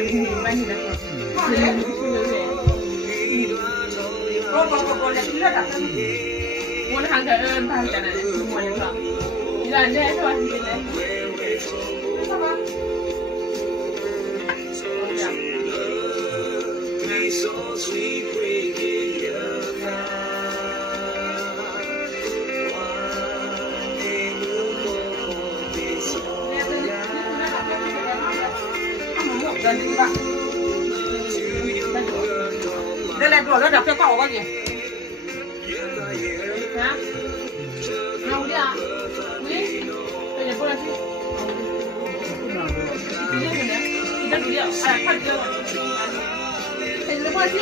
bạn thì là muốn hàng cái ơn hàng cái này mua những cái đi làm thế thôi đi đấy đây là rồi nó đập cho cậu có gì hả đâu đi à quý bây giờ cô là gì đi đâu nữa đi đâu đi à phát chưa thì nó qua gì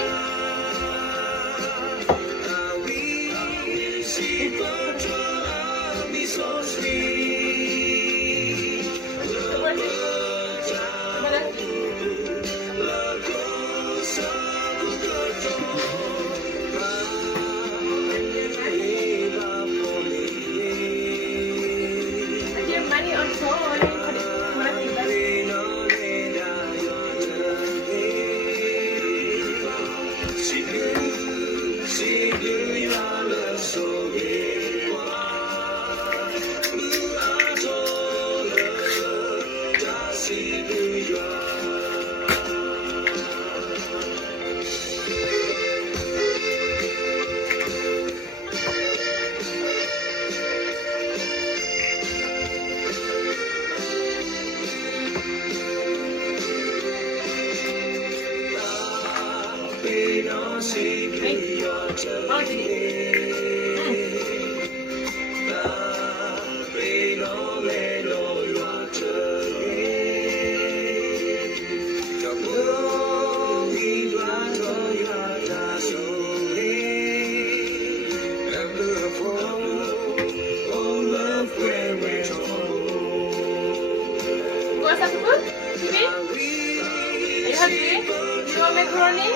Macaroni?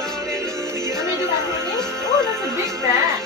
Let me do macaroni. Oh, that's a big bag.